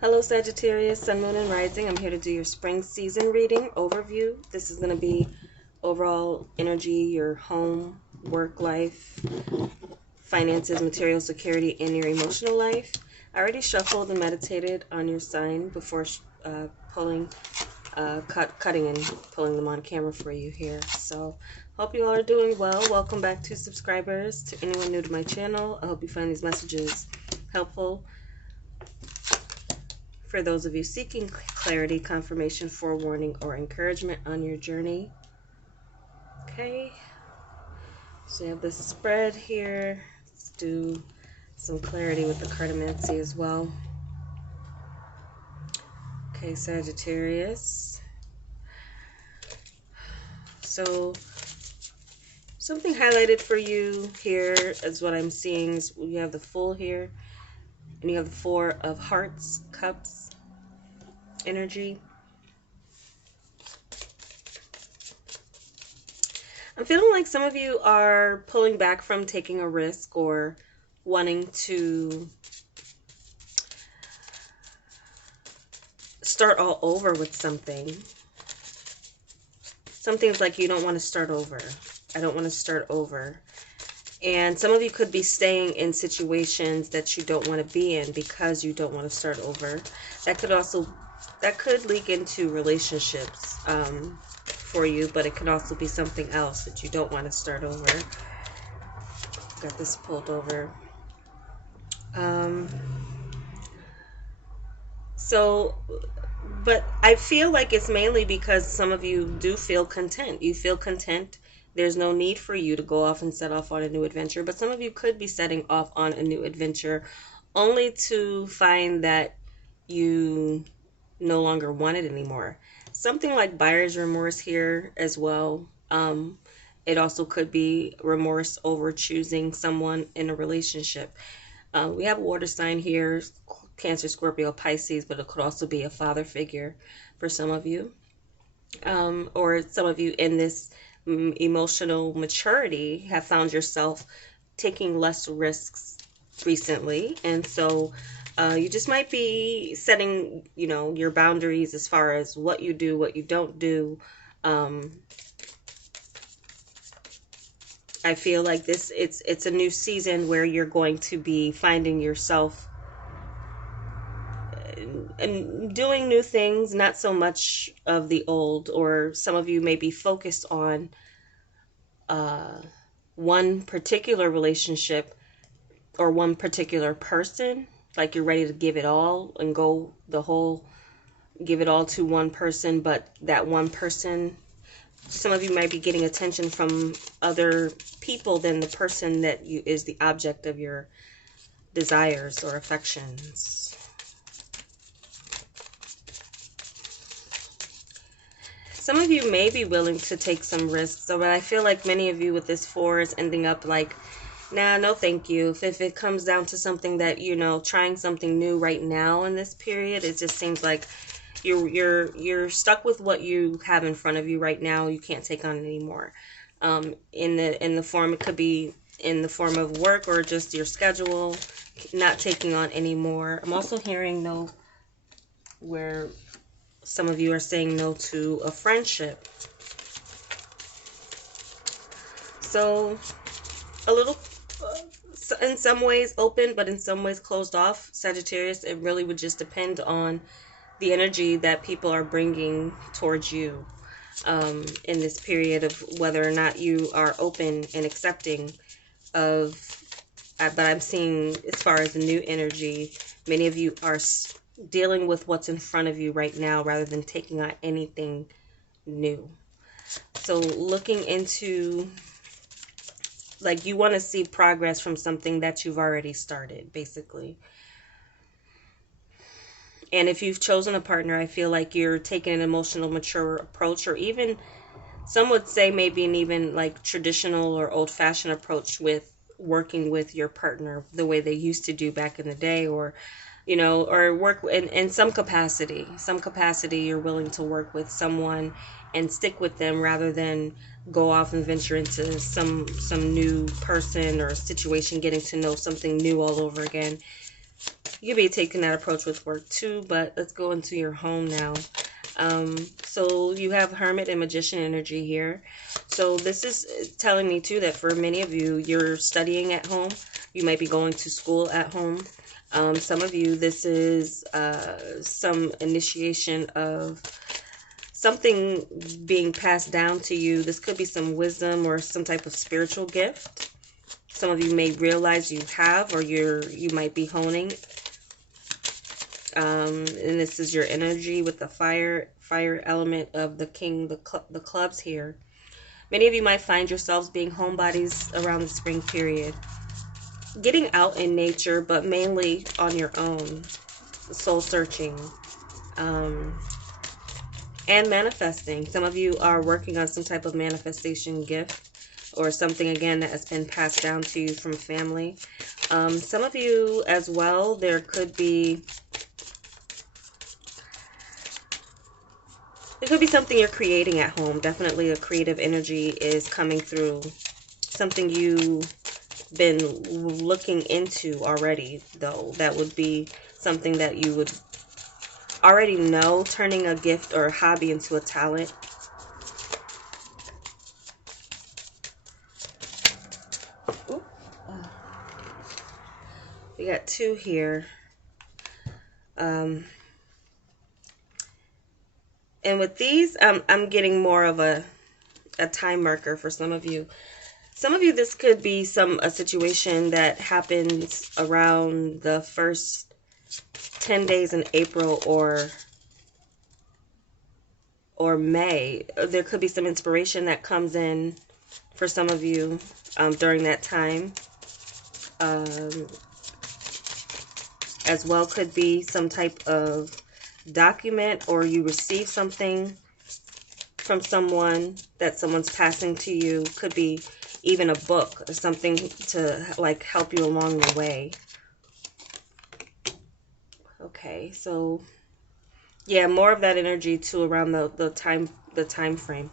Hello Sagittarius, Sun, Moon, and Rising. I'm here to do your spring season reading overview. This is going to be overall energy, your home, work life, finances, material security, and your emotional life. I already shuffled and meditated on your sign before cutting and pulling them on camera for you here. So hope you all are doing well. Welcome back to subscribers. To anyone new to my channel, I hope you find these messages helpful. For those of you seeking clarity, confirmation, forewarning, or encouragement on your journey. Okay, so you have this spread here. Let's do some clarity with the cartomancy as well. Okay, Sagittarius. So something highlighted for you here is what I'm seeing is you have the Fool here, and you have the Four of Hearts, Cups, energy. I'm feeling like some of you are pulling back from taking a risk or wanting to start all over with something. Something's like you don't want to start over. I don't want to start over. And some of you could be staying in situations that you don't want to be in because you don't want to start over. That could leak into relationships for you, but it could also be something else that you don't want to start over. Got this pulled over. But I feel like it's mainly because some of you do feel content. You feel content. There's no need for you to go off and set off on a new adventure. But some of you could be setting off on a new adventure only to find that you no longer want it anymore. Something like buyer's remorse here as well. It also could be remorse over choosing someone in a relationship. We have a water sign here, Cancer, Scorpio, Pisces, but it could also be a father figure for some of you. Or some of you in this emotional maturity have found yourself taking less risks recently. And so you just might be setting, your boundaries as far as what you do, what you don't do. I feel like it's a new season where you're going to be finding yourself and doing new things, not so much of the old. Or some of you may be focused on one particular relationship or one particular person, like you're ready to give it all and give it all to one person. But that one person, some of you might be getting attention from other people than the person that is the object of your desires or affections. Some of you may be willing to take some risks, but I feel like many of you with this Four is ending up like, nah, no thank you. If it comes down to something that, trying something new right now in this period, it just seems like you're stuck with what you have in front of you right now. You can't take on anymore. In the form, it could be in the form of work or just your schedule, not taking on anymore. I'm also hearing no, where some of you are saying no to a friendship. So a little, in some ways open, but in some ways closed off, Sagittarius. It really would just depend on the energy that people are bringing towards you in this period of whether or not you are open and accepting of, but I'm seeing as far as the new energy, many of you are dealing with what's in front of you right now rather than taking on anything new. So looking into, like, you want to see progress from something that you've already started, basically. And if you've chosen a partner, I feel like you're taking an emotional, mature approach, or even some would say maybe an even like traditional or old-fashioned approach with working with your partner the way they used to do back in the day, or or work in some capacity. Some capacity you're willing to work with someone and stick with them rather than go off and venture into some new person or situation, getting to know something new all over again. You could be taking that approach with work too, but let's go into your home now. So you have Hermit and Magician energy here. So this is telling me too that for many of you, you're studying at home. You might be going to school at home. Some of you, this is some initiation of something being passed down to you. This could be some wisdom or some type of spiritual gift. Some of you may realize you have, or you might be honing. And this is your energy with the fire element of the king, the clubs here. Many of you might find yourselves being homebodies around the spring period. Getting out in nature, but mainly on your own. Soul searching. And manifesting. Some of you are working on some type of manifestation gift. Or something, again, that has been passed down to you from family. Some of you as well, there could be something you're creating at home. Definitely a creative energy is coming through. Something you've been looking into already, though. That would be something that you would already know, turning a gift or a hobby into a talent. We got 2 here. And with these, I'm getting more of a time marker for some of you. Some of you, this could be a situation that happens around the first 10 days in April or May. There could be some inspiration that comes in for some of you during that time. As well, could be some type of document, or you receive something from someone that someone's passing to you. Could be even a book or something to like help you along the way. Okay, so yeah, more of that energy too around the time frame.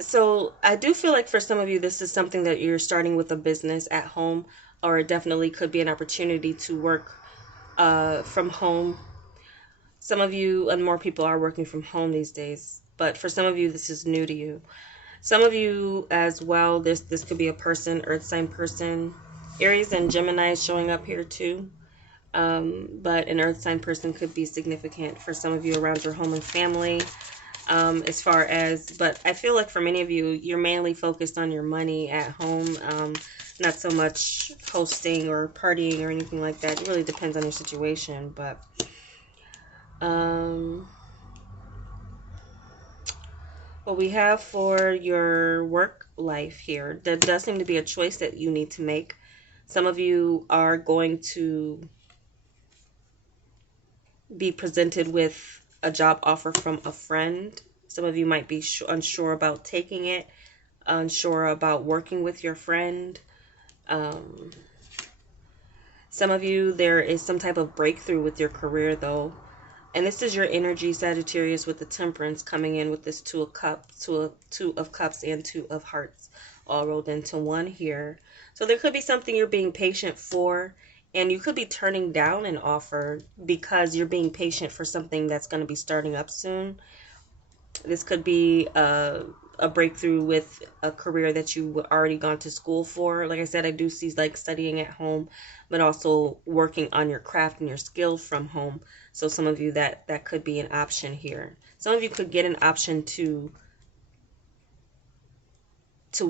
So I do feel like for some of you, this is something that you're starting with a business at home, or it definitely could be an opportunity to work from home. Some of you and more people are working from home these days, but for some of you, this is new to you. Some of you as well, this could be a person, earth sign person. Aries and Gemini is showing up here too. But an earth sign person could be significant for some of you around your home and family. But I feel like for many of you, you're mainly focused on your money at home. Not so much hosting or partying or anything like that. It really depends on your situation, but what we have for your work life here, there does seem to be a choice that you need to make. Some of you are going to be presented with a job offer from a friend. Some of you might be unsure about taking it, unsure about working with your friend. Some of you, there is some type of breakthrough with your career though. And this is your energy, Sagittarius, with the Temperance coming in with this Two of Cups and Two of Hearts all rolled into one here. So there could be something you're being patient for, and you could be turning down an offer because you're being patient for something that's going to be starting up soon. This could be a breakthrough with a career that you already gone to school for. Like I said, I do see like studying at home, but also working on your craft and your skills from home. So some of you, that could be an option here. Some of you could get an option to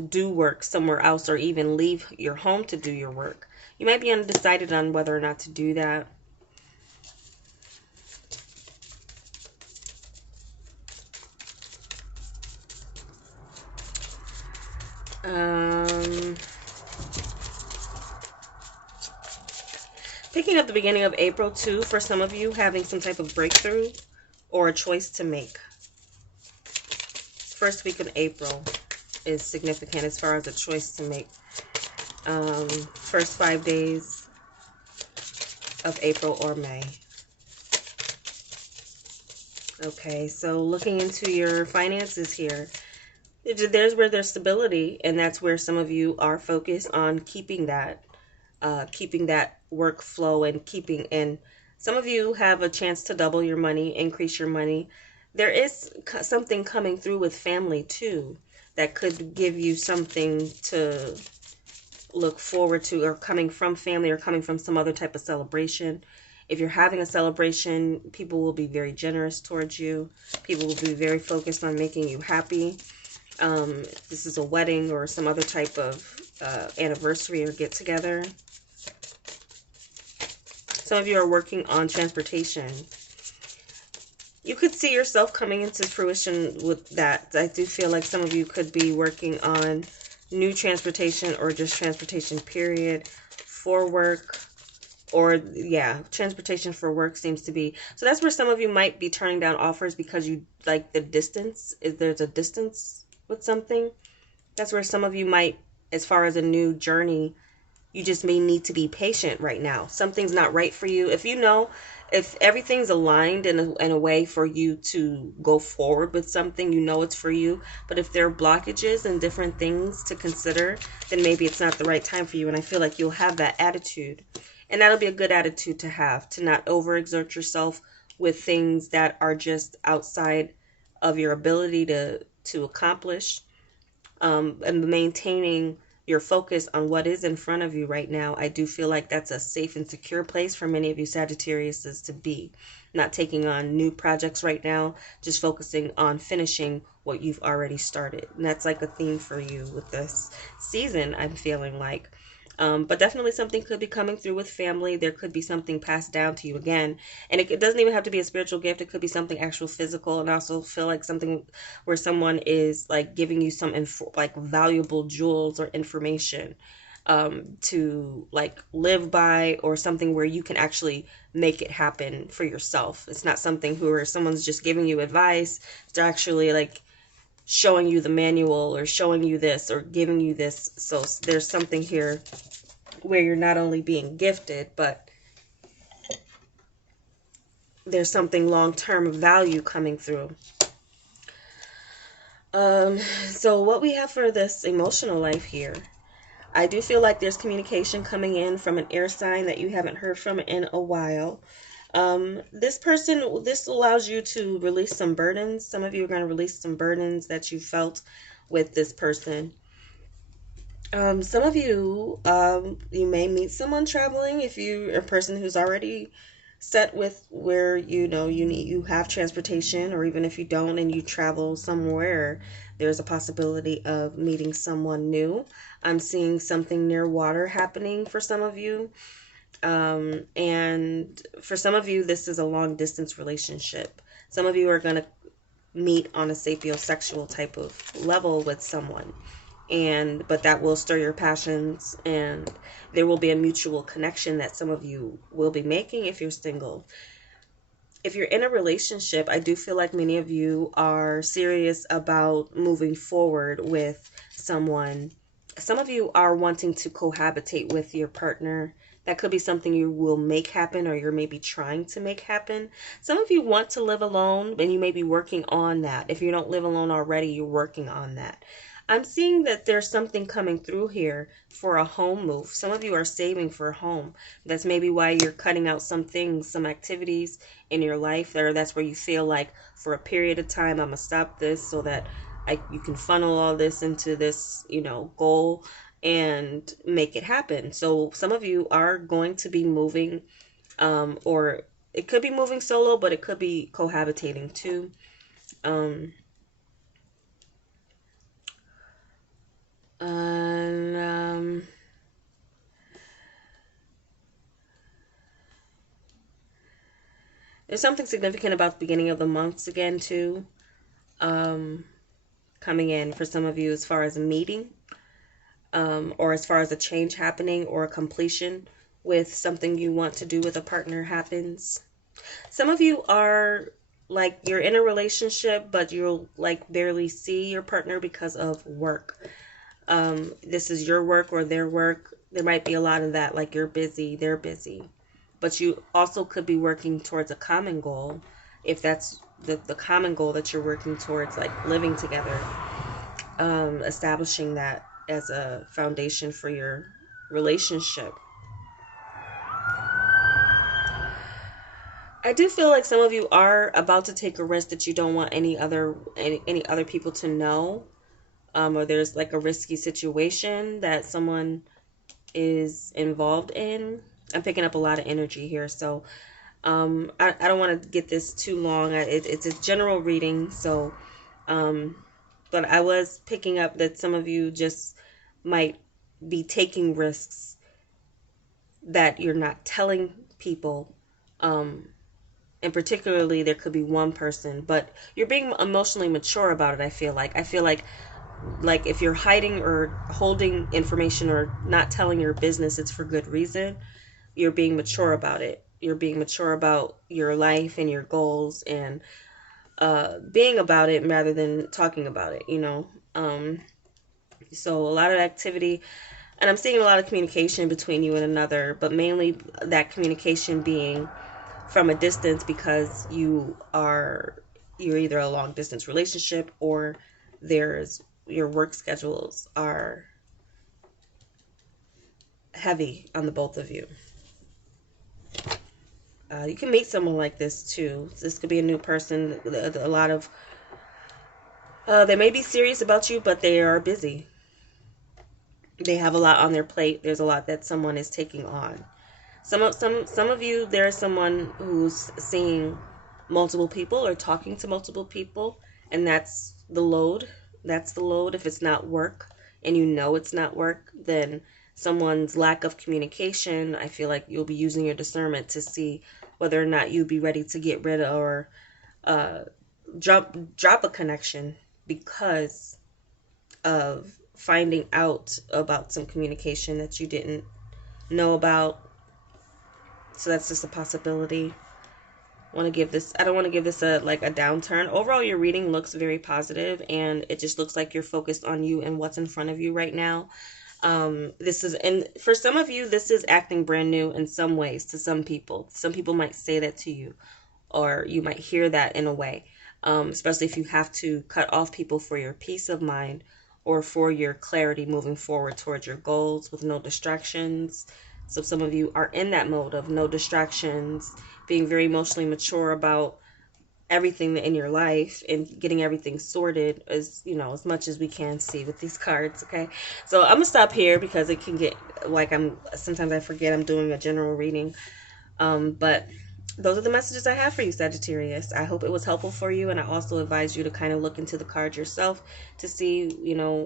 do work somewhere else, or even leave your home to do your work. You might be undecided on whether or not to do that. Picking up the beginning of April too, for some of you, having some type of breakthrough or a choice to make. First week of April is significant as far as a choice to make. First 5 days of April or May. Okay, so looking into your finances here, there's where there's stability, and that's where some of you are focused on keeping that workflow and keeping in. Some of you have a chance to double your money, increase your money. There is something coming through with family too that could give you something to look forward to, or coming from family, or coming from some other type of celebration. If you're having a celebration, people will be very generous towards you. People will be very focused on making you happy. This is a wedding or some other type of anniversary or get together. Some of you are working on transportation. You could see yourself coming into fruition with that. I do feel like some of you could be working on new transportation, or just transportation period, for work. Or yeah, transportation for work seems to be. So that's where some of you might be turning down offers because you like the distance. There's a distance with something. That's where some of you might, as far as a new journey, you just may need to be patient right now. Something's not right for you. If you know, if everything's aligned in a way for you to go forward with something, you know it's for you. But if there are blockages and different things to consider, then maybe it's not the right time for you. And I feel like you'll have that attitude. And that'll be a good attitude to have, to not overexert yourself with things that are just outside of your ability to accomplish. And maintaining your focus on what is in front of you right now. I do feel like that's a safe and secure place for many of you Sagittariuses to be. Not taking on new projects right now, just focusing on finishing what you've already started. And that's like a theme for you with this season, I'm feeling like. But definitely something could be coming through with family. There could be something passed down to you again. And it doesn't even have to be a spiritual gift. It could be something actual physical. And I also feel like something where someone is like giving you some like valuable jewels or information to like live by, or something where you can actually make it happen for yourself. It's not something where someone's just giving you advice. It's actually like showing you the manual, or showing you this, or giving you this. So there's something here where you're not only being gifted, but there's something long-term value coming through. So what we have for this emotional life here, I do feel like there's communication coming in from an air sign that you haven't heard from in a while. This allows you to release some burdens. Some of you are going to release some burdens that you felt with this person. Some of you, you may meet someone traveling. If you're a person who's already set with where, you have transportation, or even if you don't and you travel somewhere, there's a possibility of meeting someone new. I'm seeing something near water happening for some of you. And for some of you, this is a long distance relationship. Some of you are going to meet on a sapiosexual type of level with someone. But that will stir your passions, and there will be a mutual connection that some of you will be making if you're single. If you're in a relationship, I do feel like many of you are serious about moving forward with someone. Some of you are wanting to cohabitate with your partner. That could be something you will make happen, or you're maybe trying to make happen. Some of you want to live alone, and you may be working on that. If you don't live alone already, you're working on that. I'm seeing that there's something coming through here for a home move. Some of you are saving for a home. That's maybe why you're cutting out some things, some activities in your life, or that's where you feel like for a period of time, I'm going to stop this so that you can funnel all this into this, goal and make it happen. So some of you are going to be moving, or it could be moving solo, but it could be cohabitating too. There's something significant about the beginning of the months again too, coming in for some of you as far as a meeting, or as far as a change happening or a completion with something you want to do with a partner happens. Some of you are like, you're in a relationship, but you'll like barely see your partner because of work. This is your work or their work. There might be a lot of that, like you're busy, they're busy. But you also could be working towards a common goal, if that's the common goal that you're working towards, like living together, establishing that as a foundation for your relationship. I do feel like some of you are about to take a risk that you don't want any other people to know, or there's like a risky situation that someone is involved in. I'm picking up a lot of energy here, so I don't want to get this too long. It's a general reading, so but I was picking up that some of you just might be taking risks that you're not telling people. And particularly there could be one person, but you're being emotionally mature about it. I feel like if you're hiding or holding information or not telling your business, it's for good reason. You're being mature about it. You're being mature about your life and your goals, and being about it rather than talking about it, you know. So a lot of activity, and I'm seeing a lot of communication between you and another, but mainly that communication being from a distance because you're either a long distance relationship, or there's your work schedules are heavy on the both of you. You can meet someone like this too. This could be a new person. A lot of they may be serious about you, but they are busy. They have a lot on their plate. There's a lot that someone is taking on. Some of you, there's someone who's seeing multiple people or talking to multiple people, and that's the load. That's the load. If it's not work and you know it's not work, then someone's lack of communication, I feel like you'll be using your discernment to see whether or not you'd be ready to get rid of or drop a connection because of finding out about some communication that you didn't know about. So that's just a possibility. I don't want to give this a downturn. Overall, your reading looks very positive, and it just looks like you're focused on you and what's in front of you right now. And for some of you, this is acting brand new in some ways to some people. Some people might say that to you, or you might hear that in a way, especially if you have to cut off people for your peace of mind or for your clarity moving forward towards your goals with no distractions. So some of you are in that mode of no distractions, being very emotionally mature about everything in your life and getting everything sorted as much as we can see with these cards. Okay, so I'm gonna stop here because it can get like sometimes I forget I'm doing a general reading, but those are the messages I have for you, Sagittarius. I hope it was helpful for you, and I also advise you to kind of look into the cards yourself to see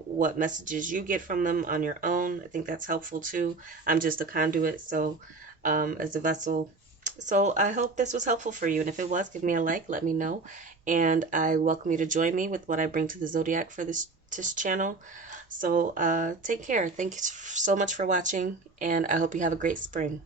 what messages you get from them on your own. I think that's helpful too. I'm just a conduit, so as a vessel. So I hope this was helpful for you, and if it was, give me a like, let me know, and I welcome you to join me with what I bring to the zodiac for this channel. So take care. Thank you so much for watching, and I hope you have a great spring.